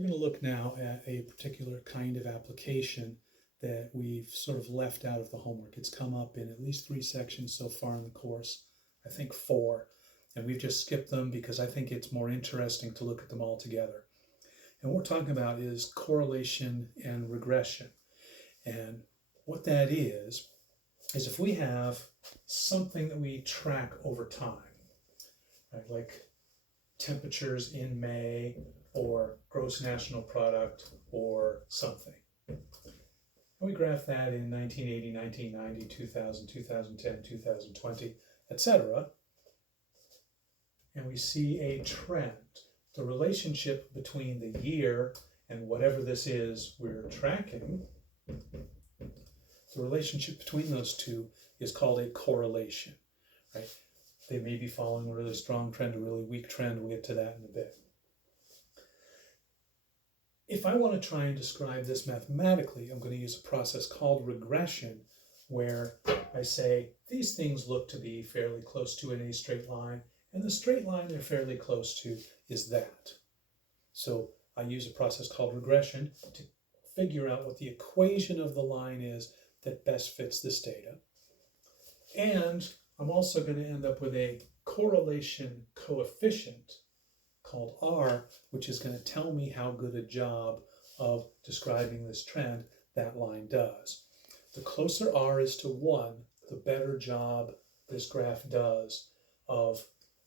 We're going to look now at a particular kind of application that we've sort of left out of the homework. It's come up in at least 3 sections so far in the course, I think 4, and we've just skipped them because I think it's more interesting to look at them all together. And what we're talking about is correlation and regression. And what that is if we have something that we track over time, right, like temperatures in May or gross national product or something. And we graph that in 1980, 1990, 2000, 2010, 2020, etc. And we see a trend. The relationship between the year and whatever this is we're tracking, the relationship between those two is called a correlation, right? They may be following a really strong trend, a really weak trend. We'll get to that in a bit. If I want to try and describe this mathematically, I'm going to use a process called regression, where I say these things look to be fairly close to in a straight line, and the straight line they're fairly close to is that. So I use a process called regression to figure out what the equation of the line is that best fits this data. And I'm also going to end up with a correlation coefficient called R, which is going to tell me how good a job of describing this trend that line does. The closer R is to 1, the better job this graph does of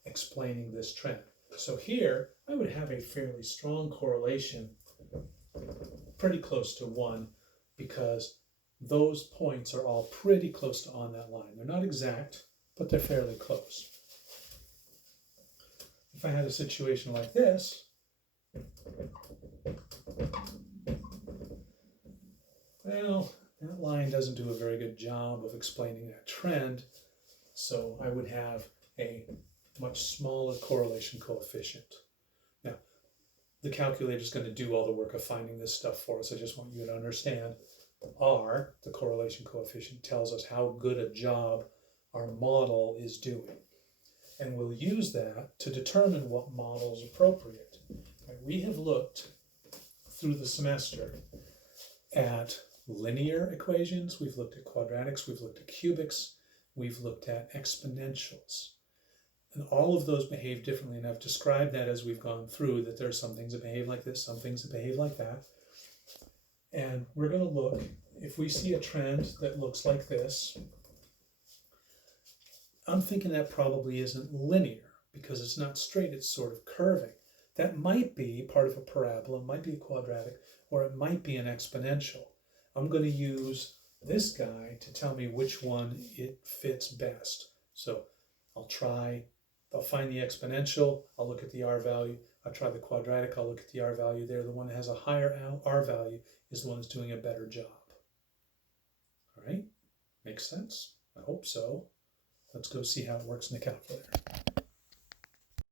explaining this trend. So here, I would have a fairly strong correlation, pretty close to 1, because those points are all pretty close to on that line. They're not exact, but they're fairly close. If I had a situation like this, well, that line doesn't do a very good job of explaining that trend, so I would have a much smaller correlation coefficient. Now, the calculator is going to do all the work of finding this stuff for us. I just want you to understand R, the correlation coefficient, tells us how good a job our model is doing. And we'll use that to determine what model is appropriate. We have looked through the semester at linear equations, we've looked at quadratics, we've looked at cubics, we've looked at exponentials. And all of those behave differently, and I've described that as we've gone through, that there are some things that behave like this, some things that behave like that. And we're going to look, if we see a trend that looks like this, I'm thinking that probably isn't linear because it's not straight, it's sort of curving. That might be part of a parabola, it might be a quadratic, or it might be an exponential. I'm going to use this guy to tell me which one it fits best. So I'll find the exponential, I'll look at the R value. I'll try the quadratic, I'll look at the R value there. The one that has a higher R value is the one that's doing a better job. All right, makes sense? I hope so. Let's go see how it works in the calculator.